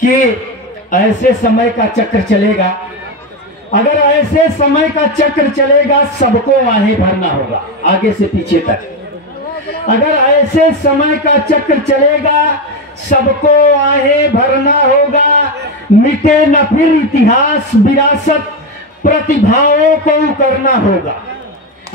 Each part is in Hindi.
कि ऐसे समय का चक्र चलेगा, अगर ऐसे समय का चक्र चलेगा सबको आहें भरना होगा आगे से पीछे तक। अगर ऐसे समय का चक्र चलेगा सबको आहें भरना होगा, मिटे न फिर इतिहास विरासत प्रतिभाओं को करना होगा।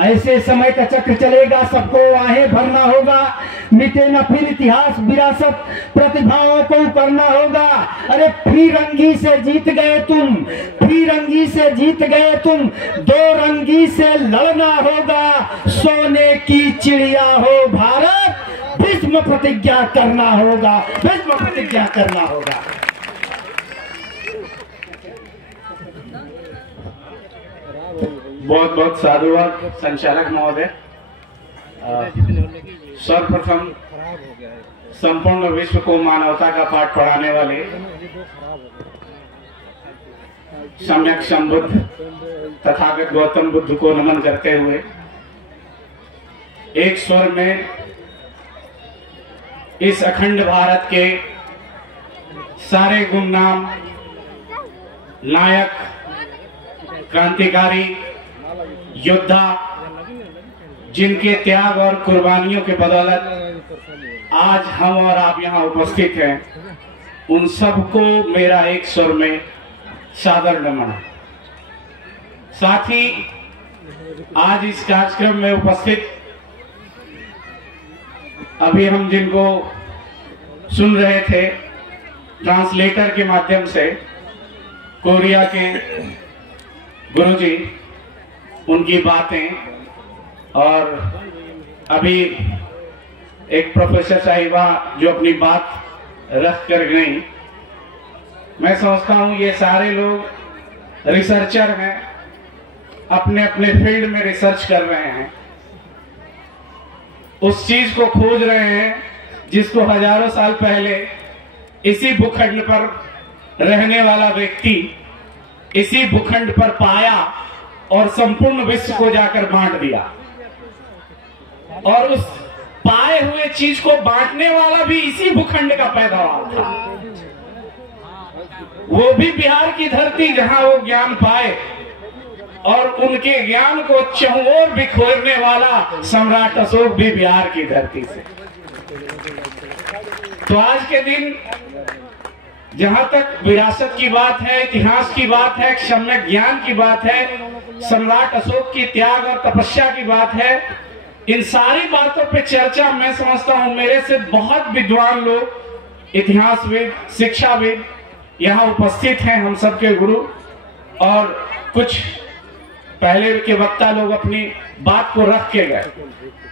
ऐसे समय का चक्र चलेगा सबको आहें भरना होगा, मिटे न फिर इतिहास विरासत प्रतिभाओं को करना होगा। अरे फिरंगी से जीत गए तुम, फिरंगी से जीत गए तुम, दो रंगी से लड़ना होगा। सोने की चिड़िया हो भारत, भीष्म प्रतिज्ञा करना होगा, भीष्म प्रतिज्ञा करना होगा। बहुत बहुत साधुवाद संचालक महोदय। सर्वप्रथम संपूर्ण विश्व को मानवता का पाठ पढ़ाने वाले सम्यक संबुद्ध तथागत गौतम बुद्ध को नमन करते हुए एक स्वर में इस अखंड भारत के सारे गुमनाम नायक, क्रांतिकारी, योद्धा, जिनके त्याग और कुर्बानियों के बदौलत आज हम और आप यहाँ उपस्थित हैं, उन सबको मेरा एक स्वर में सादर नमन। साथ ही आज इस कार्यक्रम में उपस्थित अभी हम जिनको सुन रहे थे ट्रांसलेटर के माध्यम से, कोरिया के गुरुजी, उनकी बातें, और अभी एक प्रोफेसर साहिबा जो अपनी बात रख कर गई। मैं समझता हूँ ये सारे लोग रिसर्चर हैं, अपने अपने फील्ड में रिसर्च कर रहे हैं, उस चीज को खोज रहे हैं जिसको हजारों साल पहले इसी भूखंड पर रहने वाला व्यक्ति इसी भूखंड पर पाया और संपूर्ण विश्व को जाकर बांट दिया। और उस पाए हुए चीज को बांटने वाला भी इसी भूखंड का पैदावार था। वो भी बिहार की धरती जहां वो ज्ञान पाए, और उनके ज्ञान को चहुओर बिखोरने वाला सम्राट अशोक भी बिहार की धरती से। तो आज के दिन जहां तक विरासत की बात है, इतिहास की बात है, सम्यक ज्ञान की बात है, सम्राट अशोक की त्याग और तपस्या की बात है, इन सारी बातों पे चर्चा मैं समझता हूं मेरे से बहुत विद्वान लोग, इतिहासविद, शिक्षाविद यहाँ उपस्थित हैं, हम सबके गुरु, और कुछ पहले के वक्ता लोग अपनी बात को रख के गए।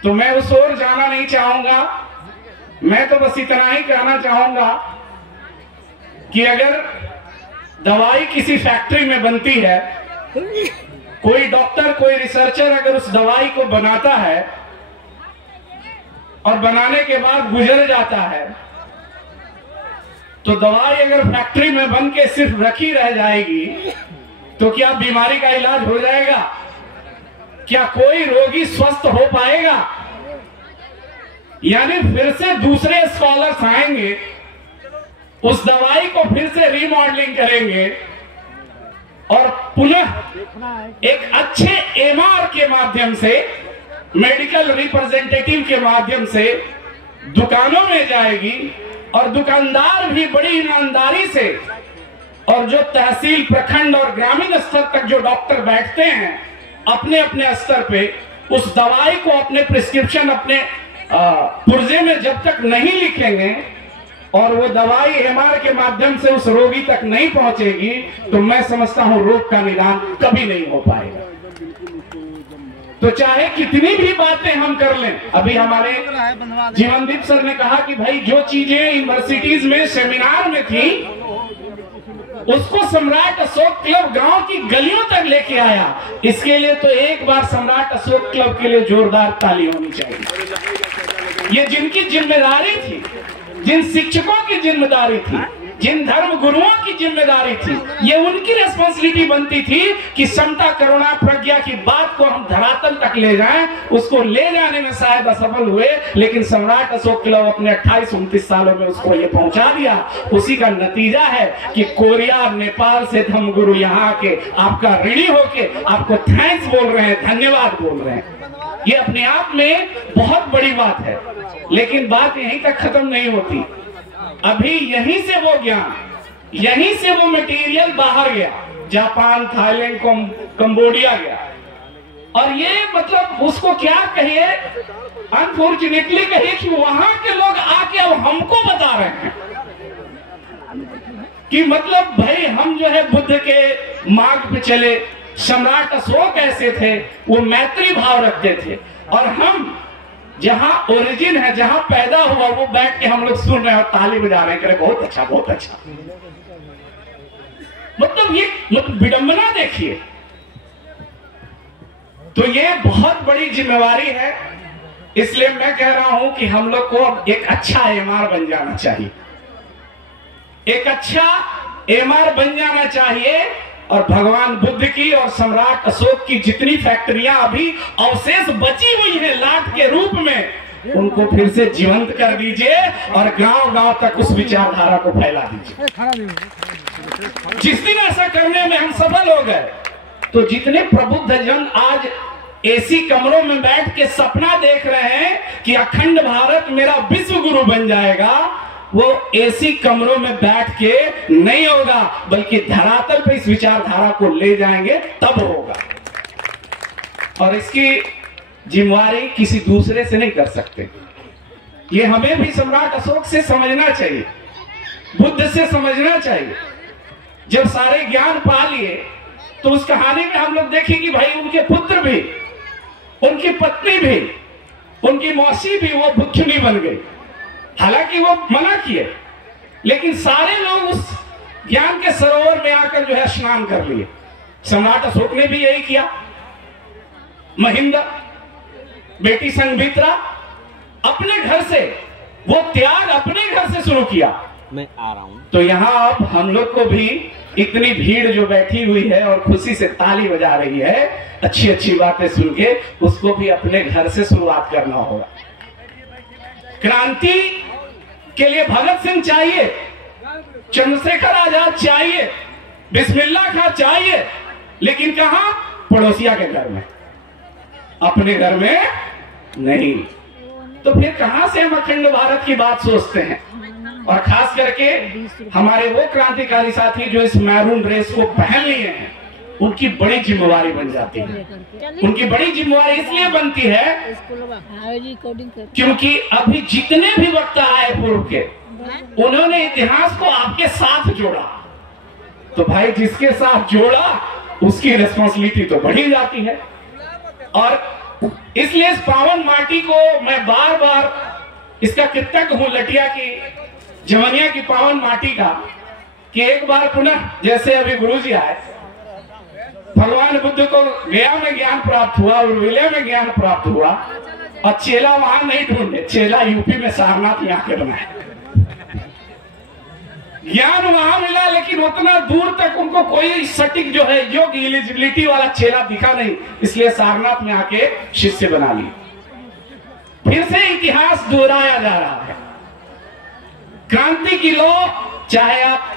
तो मैं उस ओर जाना नहीं चाहूंगा। मैं तो बस इतना ही कहना चाहूंगा कि अगर दवाई किसी फैक्ट्री में बनती है, कोई डॉक्टर, कोई रिसर्चर अगर उस दवाई को बनाता है और बनाने के बाद गुजर जाता है, तो दवाई अगर फैक्ट्री में बन के सिर्फ रखी रह जाएगी तो क्या बीमारी का इलाज हो जाएगा? क्या कोई रोगी स्वस्थ हो पाएगा? यानी फिर से दूसरे स्कॉलर्स आएंगे, उस दवाई को फिर से रीमॉडलिंग करेंगे और पुनः एक अच्छे एमआर के माध्यम से, मेडिकल रिप्रेजेंटेटिव के माध्यम से दुकानों में जाएगी, और दुकानदार भी बड़ी ईमानदारी से, और जो तहसील, प्रखंड और ग्रामीण स्तर तक जो डॉक्टर बैठते हैं अपने अपने स्तर पे, उस दवाई को अपने प्रिस्क्रिप्शन, अपने पुर्जे में जब तक नहीं लिखेंगे और वो दवाई एमआर के माध्यम से उस रोगी तक नहीं पहुंचेगी, तो मैं समझता हूं रोग का निदान कभी नहीं हो पाएगा। तो चाहे कितनी भी बातें हम कर लें, अभी हमारे जीवनदीप सर ने कहा कि भाई जो चीजें यूनिवर्सिटीज में सेमिनार में थी, उसको सम्राट अशोक क्लब गांव की गलियों तक लेके आया। इसके लिए तो एक बार सम्राट अशोक क्लब के लिए जोरदार ताली होनी चाहिए। ये जिनकी जिम्मेदारी थी, जिन शिक्षकों की जिम्मेदारी थी, जिन धर्म गुरुओं की जिम्मेदारी थी, ये उनकी रिस्पॉन्सिबिलिटी बनती थी कि समता करुणा प्रज्ञा की बात को हम धरातल तक ले जाएं। उसको ले जाने में शायद असफल हुए, लेकिन सम्राट अशोक क्लब अपने 28-29 सालों में उसको ये पहुंचा दिया। उसी का नतीजा है कि कोरिया और नेपाल से धर्मगुरु यहाँ के आपका ऋणी होके आपको थैंक्स बोल रहे हैं, धन्यवाद बोल रहे हैं। ये अपने आप में बहुत बड़ी बात है, लेकिन बात यहीं तक खत्म नहीं होती। अभी यहीं से वो ज्ञान, यहीं से वो मटेरियल बाहर गया, जापान, थाईलैंड, कंबोडिया गया। और ये मतलब उसको क्या कहिए, अनफॉर्चुनेटली कहिए कि वहां के लोग आके अब हमको बता रहे हैं कि मतलब भाई हम जो है बुद्ध के मार्ग पे चले। सम्राट अशोक ऐसे थे, वो मैत्री भाव रखते थे, और हम जहां ओरिजिन है, जहां पैदा हुआ, वो बैठ के हम लोग सुन रहे हैं और ताली बजा रहे हैं, करे बहुत अच्छा बहुत अच्छा। मतलब ये विडंबना देखिए। तो ये बहुत बड़ी जिम्मेवारी है। इसलिए मैं कह रहा हूं कि हम लोग को अब एक अच्छा एमआर बन जाना चाहिए, एक अच्छा एमआर बन जाना चाहिए। और भगवान बुद्ध की और सम्राट अशोक की जितनी फैक्ट्रियां अभी अवशेष बची हुई हैं लाट के रूप में, उनको फिर से जीवंत कर दीजिए और गांव-गांव तक उस विचारधारा को फैला दीजिए। जिस दिन ऐसा करने में हम सफल हो गए, तो जितने प्रबुद्ध जन आज एसी कमरों में बैठ के सपना देख रहे हैं कि अखंड भारत मेरा विश्व गुरु बन जाएगा, वो एसी कमरों में बैठ के नहीं होगा, बल्कि धरातल पे इस विचारधारा को ले जाएंगे, तब होगा। और इसकी जिम्मेवारी किसी दूसरे से नहीं कर सकते। ये हमें भी सम्राट अशोक से समझना चाहिए, बुद्ध से समझना चाहिए। जब सारे ज्ञान पा लिए, तो उस कहानी में हम लोग देखें कि भाई उनके पुत्र भी, उनकी पत्नी भी, उनकी मौसी भी वो भिक्षुणी बन गई। हालांकि वो मना किए, लेकिन सारे लोग उस ज्ञान के सरोवर में आकर जो है स्नान कर लिए। सम्राट अशोक ने भी यही किया। महिंद्र, बेटी संघमित्रा, अपने घर से वो त्याग अपने घर से शुरू किया। मैं आ रहा हूं। तो यहाँ अब हम लोग को भी इतनी भीड़ जो बैठी हुई है और खुशी से ताली बजा रही है, अच्छी अच्छी बातें सुन के, उसको भी अपने घर से शुरुआत करना होगा। क्रांति के लिए भगत सिंह चाहिए, चंद्रशेखर आजाद चाहिए, बिस्मिल्लाह खां चाहिए, लेकिन कहां? पड़ोसिया के घर में, अपने घर में नहीं। तो फिर कहां से हम अखंड भारत की बात सोचते हैं? और खास करके हमारे वो क्रांतिकारी साथी जो इस मैरून ड्रेस को पहन लिए हैं, उनकी बड़ी जिम्मेवारी बन जाती है। उनकी बड़ी जिम्मेवारी इसलिए बनती है क्योंकि अभी जितने भी वक्ता आए पूर्व के, उन्होंने इतिहास को आपके साथ जोड़ा। तो भाई जिसके साथ जोड़ा, उसकी रिस्पॉन्सिबिलिटी तो बढ़ी जाती है। और इसलिए इस पावन माटी को मैं बार बार इसका कृतज्ञ हूं, लटिया की, जवनिया की पावन माटी का, कि एक बार पुनः जैसे अभी गुरुजी आए, भगवान बुद्ध को गया में ज्ञान प्राप्त हुआ, विलय में ज्ञान प्राप्त हुआ, और चेला वहां नहीं ढूंढे, चेला यूपी में सारनाथ में आके बनाए। ज्ञान वहां मिला, लेकिन उतना दूर तक उनको कोई सटीक जो है योग एलिजिबिलिटी वाला चेला दिखा नहीं, इसलिए सारनाथ में आके शिष्य बना लिए। फिर से इतिहास दोहराया जा रहा है। क्रांति की लो, चाहे आप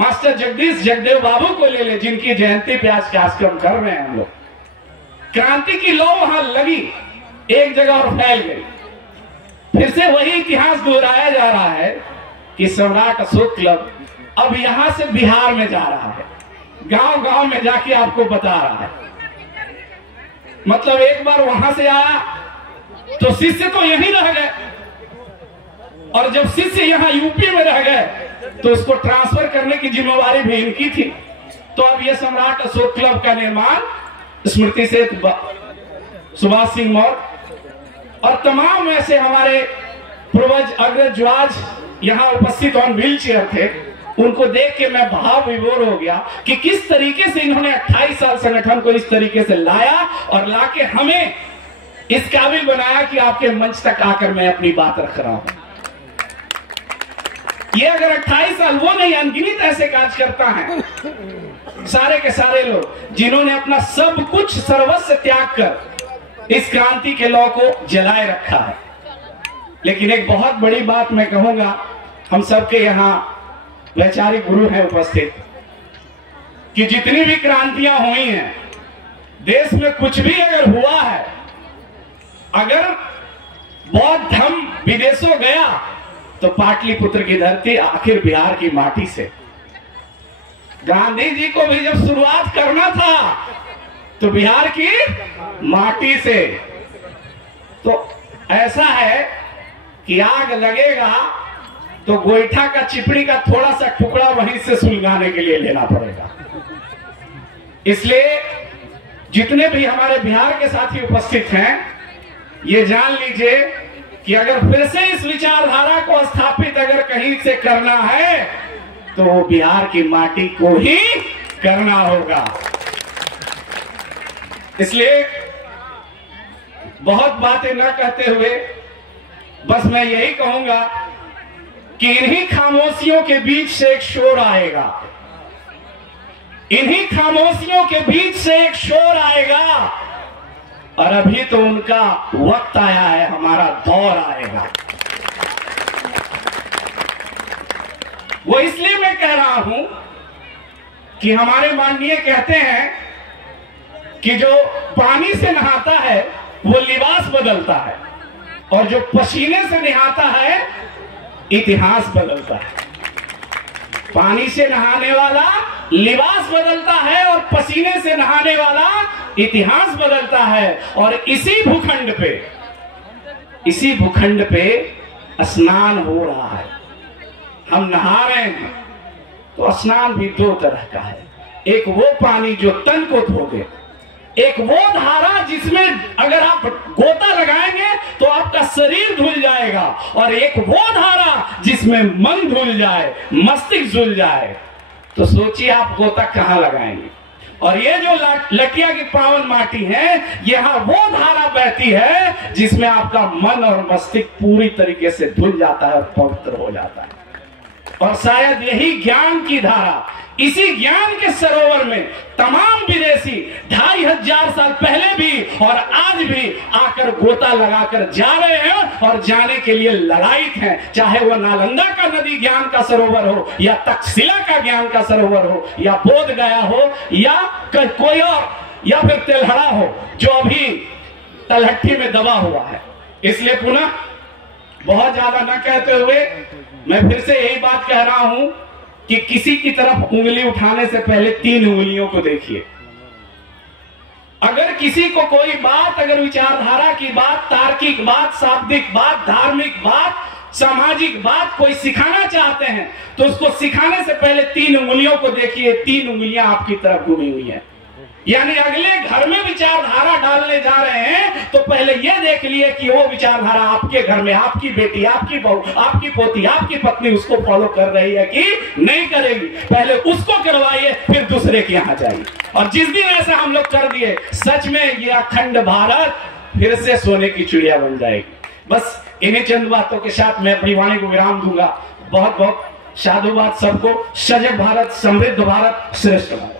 मास्टर जगदीश जगदेव बाबू को ले ले, जिनकी जयंती पे आज कार्यक्रम कर रहे हैं हम लोग। क्रांति की लो वहां लगी, एक जगह और फैल गई। फिर से वही इतिहास दोहराया जा रहा है कि सम्राट अशोक क्लब अब यहां से बिहार में जा रहा है, गांव गांव में जाके आपको बता रहा है। मतलब एक बार वहां से आया तो शिष्य तो यहीं रह गए, और जब शिष्य यहाँ यूपी में रह गए तो उसको ट्रांसफर करने की जिम्मेवारी भी इनकी थी। तो अब यह सम्राट अशोक क्लब का निर्माण स्मृति से सुभाष सिंह मौर्य और तमाम ऐसे हमारे पूर्वज अग्रज जो आज यहाँ उपस्थित ऑन व्हील चेयर थे, उनको देख के मैं भाव विभोर हो गया कि किस तरीके से इन्होंने 28 साल संगठन को इस तरीके से लाया और लाके हमें इस काबिल बनाया कि आपके मंच तक आकर मैं अपनी बात रख रहा हूं। ये अगर 28 साल, वो नहीं, अनगिनत ऐसे काज करता है, सारे के सारे लोग जिन्होंने अपना सब कुछ सर्वस्व त्याग कर इस क्रांति के लौ को जलाए रखा है। लेकिन एक बहुत बड़ी बात मैं कहूंगा, हम सबके यहाँ वैचारिक गुरु हैं उपस्थित, कि जितनी भी क्रांतियां हुई हैं देश में, कुछ भी अगर हुआ है, अगर बौद्ध धर्म विदेशों गया तो पाटलिपुत्र की धरती, आखिर बिहार की माटी से। गांधी जी को भी जब शुरुआत करना था तो बिहार की माटी से। तो ऐसा है कि आग लगेगा तो गोईठा का, चिपड़ी का थोड़ा सा टुकड़ा वहीं से सुलगाने के लिए लेना पड़ेगा। इसलिए जितने भी हमारे बिहार के साथी उपस्थित हैं, ये जान लीजिए कि अगर फिर से इस विचारधारा को स्थापित अगर कहीं से करना है तो वो बिहार की माटी को ही करना होगा। इसलिए बहुत बातें न कहते हुए बस मैं यही कहूंगा कि इन्हीं खामोशियों के बीच से एक शोर आएगा, इन्हीं खामोशियों के बीच से एक शोर आएगा। और अभी तो उनका वक्त आया है, हमारा दौर आएगा। वो इसलिए मैं कह रहा हूं कि हमारे माननीय कहते हैं कि जो पानी से नहाता है वो लिबास बदलता है, और जो पसीने से नहाता है इतिहास बदलता है। पानी से नहाने वाला लिबास बदलता है और पसीने से नहाने वाला इतिहास बदलता है। और इसी भूखंड पे स्नान हो रहा है, हम नहा रहे हैं। तो स्नान भी दो तरह का है, एक वो पानी जो तन को धो दे, एक वो धारा जिसमें अगर आप गोता लगाएंगे तो आपका शरीर धुल जाएगा, और एक वो धारा जिसमें मन धुल जाए, मस्तिष्क धुल जाए। तो सोचिए आप गोता कहां लगाएंगे। और ये जो लटिया की पावन माटी है, यहां वो धारा बहती है जिसमें आपका मन और मस्तिष्क पूरी तरीके से धुल जाता है और पवित्र हो जाता है। और शायद यही ज्ञान की धारा, इसी ज्ञान के सरोवर में तमाम विदेशी 2500 साल पहले भी और आज भी आकर गोता लगाकर जा रहे हैं और जाने के लिए ललायित हैं। चाहे वह नालंदा का नदी ज्ञान का सरोवर हो, या तक्षशिला का ज्ञान का सरोवर हो, या बोध गया हो, या कोई और, या फिर तेलहड़ा हो जो अभी तलहट्टी में दबा हुआ है। इसलिए पुनः बहुत ज्यादा न कहते हुए मैं फिर से यही बात कह रहा हूं कि किसी की तरफ उंगली उठाने से पहले 3 उंगलियों को देखिए। अगर किसी को कोई बात, अगर विचारधारा की बात, तार्किक बात, शाब्दिक बात, धार्मिक बात, सामाजिक बात कोई सिखाना चाहते हैं तो उसको सिखाने से पहले 3 उंगलियों को देखिए। 3 उंगलियां आपकी तरफ घूमी हुई हैं, यानी अगले घर में विचारधारा डालने जा रहे हैं तो पहले यह देख लिए कि वो विचारधारा आपके घर में आपकी बेटी, आपकी बहू, आपकी पोती, आपकी पत्नी उसको फॉलो कर रही है कि नहीं करेगी। पहले उसको करवाइए, फिर दूसरे के यहाँ जाइए। और जिस दिन ऐसा हम लोग कर दिए, सच में ये अखंड भारत फिर से सोने की चिड़िया बन जाएगी। बस इन्हीं चंद बातों के साथ मैं अपनी वाणी को विराम दूंगा। बहुत बहुत साधुवाद सबको। सजग भारत, समृद्ध भारत, श्रेष्ठ भारत।